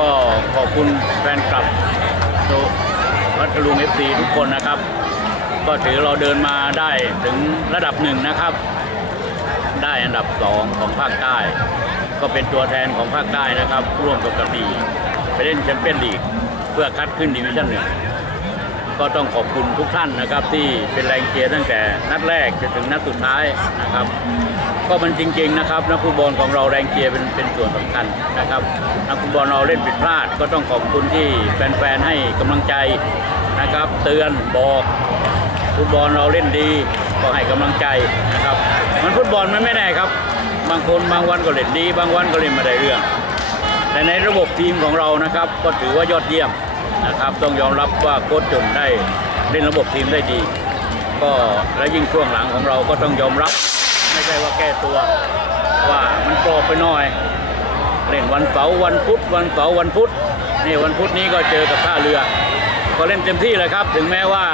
ก็ขอบคุณแฟนคลับโตพัทลุงเอฟซีทุกคนนะครับ ก็ถือเราเดินมาได้ถึงระดับหนึ่งนะครับ ได้อันดับสองของภาคใต้ ก็เป็นตัวแทนของภาคใต้นะครับ ร่วมกับกระบี่ไปเล่นแชมเปี้ยนลีกเพื่อคัดขึ้นดิวิชั่นหนึ่ง ก็ต้องขอบคุณทุกท่านนะครับ ที่เป็นแรงเชียร์ตั้งแต่นัดแรกจนถึงนัดสุดท้ายนะครับ ก็มันจริง ๆ นะครับนักฟุตบอลของเราแรงเชียร์เป็นเป็นส่วนสำคัญนะครับนักฟุตบอลเราเล่นผิดพลาด ก็ต้องขอบคุณที่แฟนๆให้กำลังใจนะครับ เตือนบอกฟุตบอลเราเล่นดีก็ให้กำลังใจนะครับ มันฟุตบอลมันไม่แน่ครับ บางคนบางวันก็เล่นดี บางวันก็เล่นไม่ได้เรื่อง แต่ในระบบทีมของเรานะครับ ก็ถือว่ายอดเยี่ยม นะครับต้องยอมรับว่าโค้ชจุนได้เล่นระบบทีมได้ดี ก็และยิ่งช่วงหลังของเราก็ต้องยอมรับไม่ใช่ว่าแก้ตัว ว่ามันกรอบไปหน่อย เล่นวันเสาร์วันพุธวันเสาร์วันพุธนี่วันพุธนี้ก็เจอกับท่าเรือ ก็เล่นเต็มที่เลยครับ ถึงแม้ว่า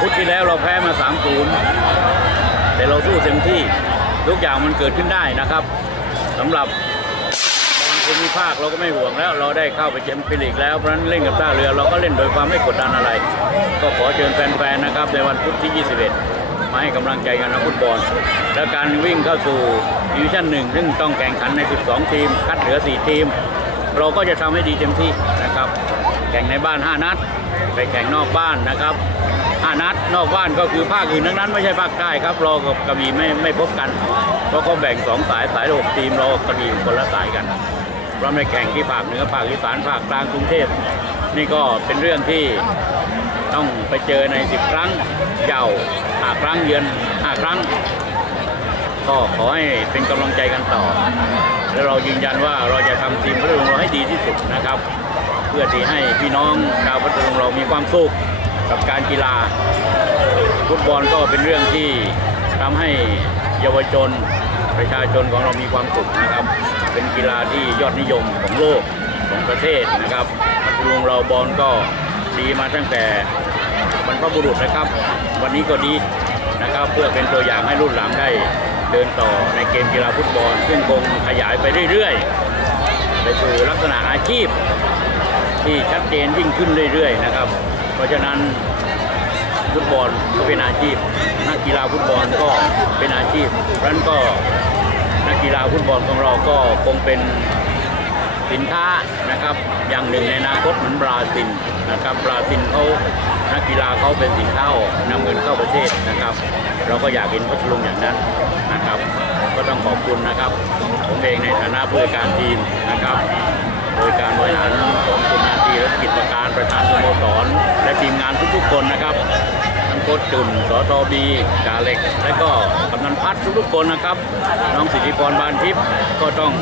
พุธที่แล้วเราแพ้มา3 0แต่เราสู้เต็มที่ทุกอย่างมันเกิดขึ้นได้นะครับสำหรับ ภาคเราก็ไม่ห่วงแล้ว เราได้เข้าไปแชมเปี้ยนลีกแล้วเพราะนั้นเล่นกับท่าเรือเราก็เล่นโดยความไม่กดดันอะไร ก็ขอเชิญแฟนๆนะครับในวันพุธที่ 21 มาให้กำลังใจกันนักฟุตบอลและการวิ่งเข้าสู่ดิวิชั่นหนึ่งซึ่งต้องแข่งขันใน 12 ทีม คัดเหลือ 4 ทีม เราก็จะทำให้ดีเต็มที่นะครับ แข่งในบ้าน 5 นัด ไปแข่งนอกบ้านนะครับ5นัดนอกบ้านก็คือภาคอื่นทั้งนั้นไม่ใช่ภาคใต้ครับรอกับกระบี่ไม่ไม่พบกันเพราะเขาแบ่ง2สายสายหกทีมรอกระบี่คนละสายกัน ราไม่แข่งที่ภาคเหนือภาคอีสานภาคกลางกรุงเทพนี่ก็เป็นเรื่องที่ต้องไปเจอใน 10 ครั้งเย่าหาครั้งเยือนหาครั้ง ก็ขอให้เป็นกำลังใจกันต่อ และเรายืนยันว่าเราจะทำทีมพัทลุงเราให้ดีที่สุดนะครับ เพื่อที่ให้พี่น้องชาวพัทลุงเรามีความสุขกับการกีฬาฟุตบอลก็เป็นเรื่องที่ทำให้เยาวชนประชาชนของเรามีความสุขนะครับ เป็นกีฬาที่ยอดนิยมของโลกของประเทศนะครับพัทลุงเราบอลก็ดีมาตั้งแต่บรรพบุรุษนะครับ วันนี้ก็ดีนะครับเพื่อเป็นตัวอย่างให้รุ่นหลังได้เดินต่อในเกมกีฬาฟุตบอลซึ่งคงขยายไปเรื่อยๆ ไปสู่ลักษณะอาชีพ ที่ชัดเจนยิ่งขึ้นเรื่อยๆนะครับ เพราะฉะนั้นฟุตบอลก็เป็นอาชีพ นักกีฬาฟุตบอลก็เป็นอาชีพเพราะนั้นก็ กีฬาฟุตบอลของเราก็คงเป็นสินค้านะครับอย่างหนึ่งในอนาคตเหมือนบราซิลนะครับบราซิลเขานักกีฬาเขาเป็นสินค้าออกนำเงินเข้าประเทศนะครับ เราก็อยากเห็นพัทลุงอย่างนั้นนะครับ ก็ต้องขอบคุณนะครับผมเองในฐานะผู้จัดการทีมนะครับ โดยการบริหารของคุณนาทีและกิจการประธานสโมสรและทีมงานทุกๆคนนะครับ ค้ชจุนสตบีดาเล็ก และก็กำนันพัฒทุกๆคนนะครับ น้องสิทธิพรบานทิพย์ก็ต้อง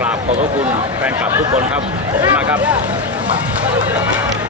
กราบขอบพระคุณแฟนคลับทุกคนครับ ขอบคุณมากครับ